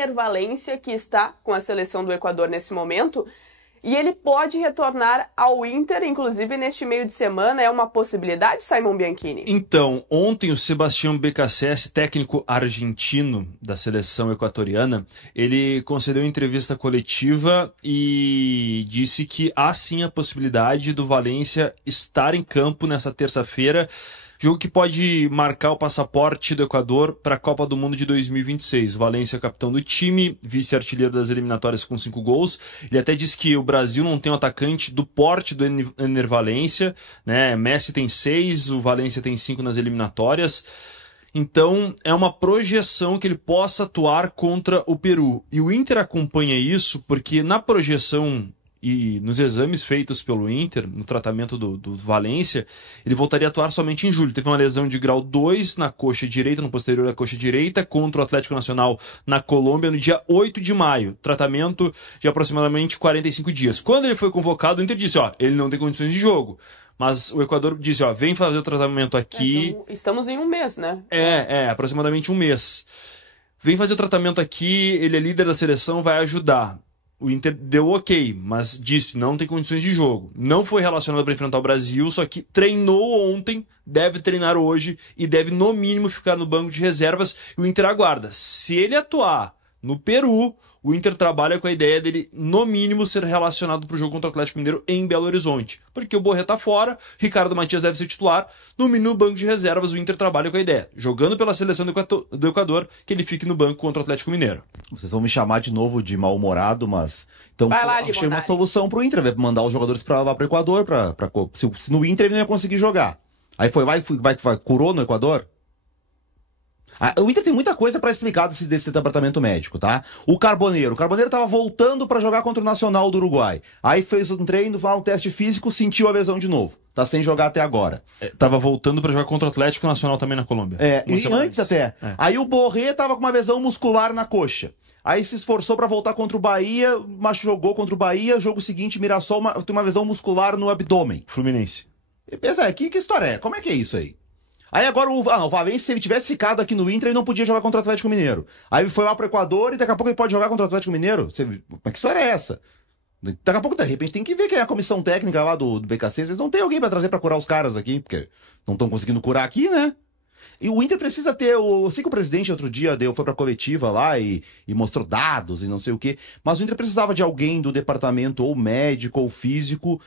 Ener Valencia, que está com a seleção do Equador nesse momento, e ele pode retornar ao Inter, inclusive neste meio de semana. É uma possibilidade, Simon Bianchini? Então, ontem o Sebastião BKSS, técnico argentino da seleção equatoriana, ele concedeu entrevista coletiva e disse que há sim a possibilidade do Valencia estar em campo nessa terça-feira, jogo que pode marcar o passaporte do Equador para a Copa do Mundo de 2026. O Valencia é capitão do time, vice-artilheiro das eliminatórias com 5 gols. Ele até disse que o Brasil não tem um atacante do porte do Ener Valencia, né? Messi tem 6, o Valencia tem 5 nas eliminatórias. Então, é uma projeção que ele possa atuar contra o Peru. E o Inter acompanha isso porque na projeção e nos exames feitos pelo Inter, no tratamento do Valencia, ele voltaria a atuar somente em julho. Teve uma lesão de grau 2 na coxa direita, no posterior da coxa direita, contra o Atlético Nacional na Colômbia no dia 8 de maio. Tratamento de aproximadamente 45 dias. Quando ele foi convocado, o Inter disse, ele não tem condições de jogo. Mas o Equador disse, vem fazer o tratamento aqui. Então, estamos em um mês, né? Aproximadamente um mês. Vem fazer o tratamento aqui, ele é líder da seleção, vai ajudar. O Inter deu ok, mas disse, não tem condições de jogo. Não foi relacionado para enfrentar o Brasil, só que treinou ontem, deve treinar hoje e deve, no mínimo, ficar no banco de reservas. E o Inter aguarda. Se ele atuar no Peru, o Inter trabalha com a ideia dele, no mínimo, ser relacionado para o jogo contra o Atlético Mineiro em Belo Horizonte. Porque o Borré tá fora, Ricardo Matias deve ser titular, no mínimo, no banco de reservas, o Inter trabalha com a ideia, jogando pela seleção do Equador, que ele fique no banco contra o Atlético Mineiro. Vocês vão me chamar de novo de mal-humorado, mas... Então, achei uma Limonari. solução pro Inter, vai mandar os jogadores lá pro Equador, se no Inter ele não ia conseguir jogar. Aí curou no Equador? O Inter tem muita coisa pra explicar desse departamento médico, tá? O Carboneiro tava voltando pra jogar contra o Nacional do Uruguai. Aí fez um treino, um teste físico, sentiu a lesão de novo. Tá sem jogar até agora. Tava voltando pra jogar contra o Atlético Nacional também na Colômbia. E antes até. Aí o Borré tava com uma lesão muscular na coxa. Aí se esforçou pra voltar contra o Bahia, mas jogou contra o Bahia, jogo seguinte, Mirassol tem uma lesão muscular no abdômen. Fluminense. Que história é? Como é que é isso aí? Aí agora o Valencia, se ele tivesse ficado aqui no Inter, ele não podia jogar contra o Atlético Mineiro. Aí ele foi lá pro Equador e daqui a pouco ele pode jogar contra o Atlético Mineiro? Mas que história é essa? Daqui a pouco, de repente, tem que ver quem é a comissão técnica lá do BKC. Eles não tem alguém pra trazer pra curar os caras aqui, porque não estão conseguindo curar aqui, né? E o Inter precisa ter... Eu sei que o presidente outro dia foi pra coletiva lá e mostrou dados e não sei o quê, mas o Inter precisava de alguém do departamento, ou médico, ou físico,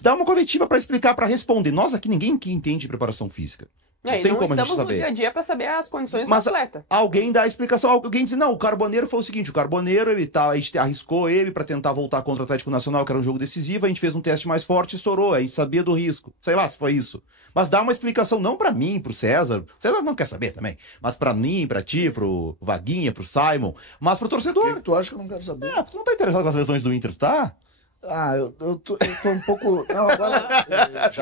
dar uma coletiva pra explicar, pra responder. Nós aqui, ninguém aqui entende de preparação física. Não estamos no dia a dia para saber as condições do atleta. Alguém dá a explicação, alguém diz, não, o Carboneiro foi o seguinte, a gente arriscou ele para tentar voltar contra o Atlético Nacional, que era um jogo decisivo, a gente fez um teste mais forte e estourou, a gente sabia do risco. Sei lá se foi isso. Mas dá uma explicação, não para mim, pro César não quer saber também, mas para mim, para ti, pro Vaguinha, pro Simon, mas pro torcedor. O que tu acha que eu não quero saber? Tu não tá interessado com as lesões do Inter, tá? Eu tô um pouco... Não, agora...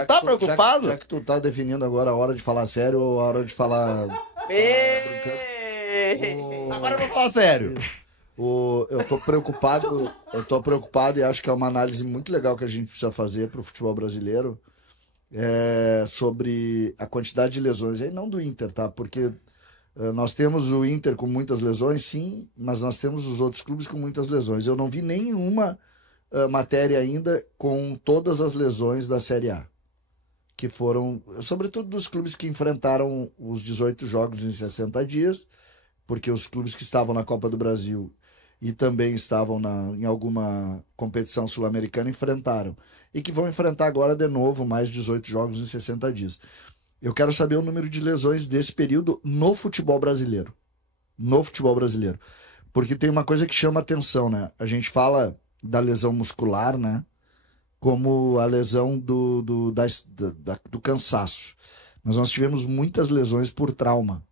Tá preocupado? Já que tu tá definindo agora a hora de falar sério ou a hora de falar... Agora eu vou falar sério. Eu tô preocupado e acho que é uma análise muito legal que a gente precisa fazer pro futebol brasileiro sobre a quantidade de lesões. Aí não do Inter, tá? Porque nós temos o Inter com muitas lesões, sim, mas nós temos os outros clubes com muitas lesões. Eu não vi nenhuma matéria ainda com todas as lesões da Série A, que foram, sobretudo dos clubes que enfrentaram os 18 jogos em 60 dias, porque os clubes que estavam na Copa do Brasil e também estavam em alguma competição sul-americana enfrentaram, e que vão enfrentar agora de novo mais 18 jogos em 60 dias. Eu quero saber o número de lesões desse período no futebol brasileiro. No futebol brasileiro. Porque tem uma coisa que chama atenção, né? A gente fala da lesão muscular, né? Como a lesão do cansaço. Mas nós tivemos muitas lesões por trauma.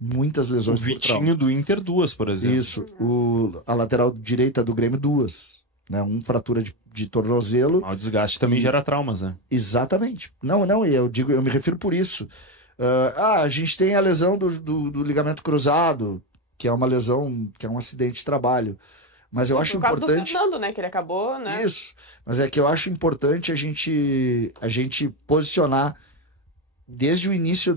Muitas lesões por trauma. O Vitinho do Inter, 2, por exemplo. Isso. A lateral direita do Grêmio, 2. Né? Fratura de tornozelo. O desgaste também gera traumas, né? Exatamente. Não, eu me refiro por isso. A gente tem a lesão do ligamento cruzado, que é uma lesão, que é um acidente de trabalho. Mas eu acho importante... Por causa do Fernando, né? Que ele acabou, né? Isso. Mas é que eu acho importante a gente posicionar, desde o início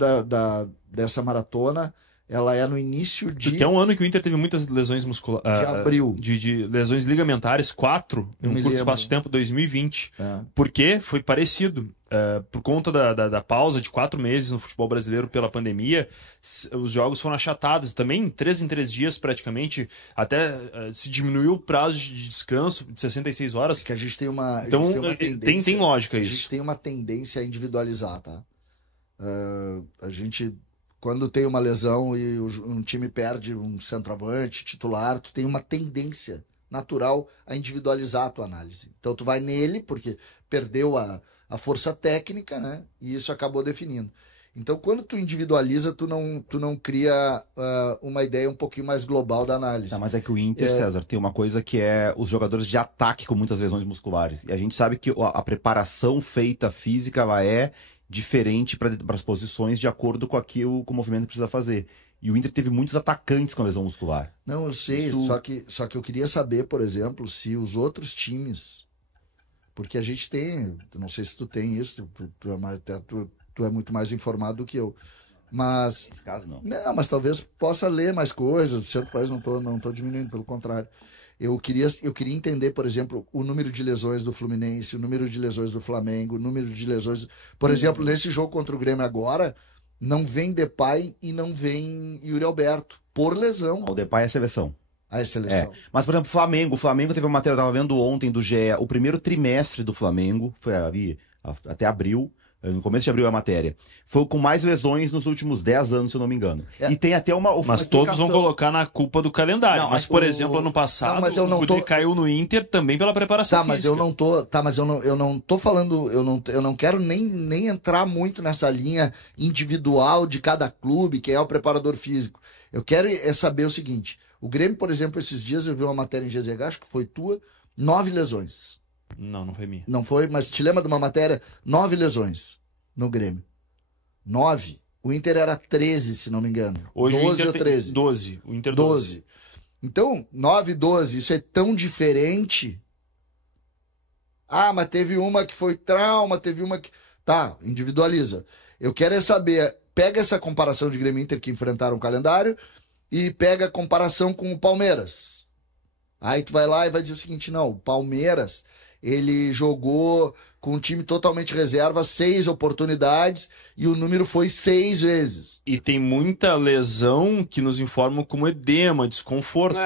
dessa maratona, ela é no início Porque é um ano que o Inter teve muitas lesões musculares. de abril. De lesões ligamentares, 4, em Eu um me curto lembro. espaço de tempo, 2020. É. Porque foi parecido. Por conta da pausa de 4 meses no futebol brasileiro pela pandemia, os jogos foram achatados. Também 3 em 3 dias, praticamente. Até se diminuiu o prazo de descanso de 66 horas. Que a gente tem uma, Então, a gente tem uma tendência, tem lógica a isso. gente tem uma tendência a individualizar, tá? A gente, quando tem uma lesão e um time perde um centroavante titular, tu tem uma tendência natural a individualizar a tua análise. Então tu vai nele, porque perdeu a força técnica, né? E isso acabou definindo. Então, quando tu individualiza, tu não cria uma ideia um pouquinho mais global da análise. Tá, mas é que o Inter, César, tem uma coisa que é os jogadores de ataque com muitas lesões musculares. E a gente sabe que a preparação feita física ela é diferente para as posições de acordo com aquilo que o movimento precisa fazer. E o Inter teve muitos atacantes com lesão muscular. Não, eu sei, só que eu queria saber, por exemplo, se os outros times... Porque a gente tem, não sei se tu tem isso, tu é muito mais informado do que eu. Mas. Nesse caso, não. Não, mas talvez possa ler mais coisas. De certo país não tô diminuindo, pelo contrário. Eu queria entender, por exemplo, o número de lesões do Fluminense, o número de lesões do Flamengo, o número de lesões. Por exemplo, nesse jogo contra o Grêmio agora, não vem Depay e não vem Yuri Alberto, por lesão. O Depay é seleção. A seleção. Mas, por exemplo, o Flamengo teve uma matéria, eu estava vendo ontem do GE, o primeiro trimestre do Flamengo, foi ali até abril, no começo de abril a matéria, foi com mais lesões nos últimos 10 anos, se eu não me engano. E tem até uma Mas todos vão colocar na culpa do calendário. Não, mas, por exemplo, ano passado, o Kudê caiu no Inter também pela preparação física. Mas eu não tô falando, eu não quero nem entrar muito nessa linha individual de cada clube, que é o preparador físico. Eu quero saber o seguinte: o Grêmio, por exemplo, esses dias eu vi uma matéria em GZH, acho que foi tua, 9 lesões. Não foi minha. Não foi, mas te lembra de uma matéria? 9 lesões no Grêmio. 9. O Inter era 13, se não me engano. Hoje 12 o Inter ou 13. tem 12. O Inter 12. Então, 9 e 12, isso é tão diferente. Ah, mas teve uma que foi trauma, teve uma que... Tá, individualiza. Eu quero é saber, pega essa comparação de Grêmio e Inter que enfrentaram o calendário e pega a comparação com o Palmeiras. Aí tu vai lá e vai dizer o seguinte: não, o Palmeiras, ele jogou com um time totalmente reserva, 6 oportunidades e o número foi 6 vezes. E tem muita lesão que nos informam como edema, desconforto.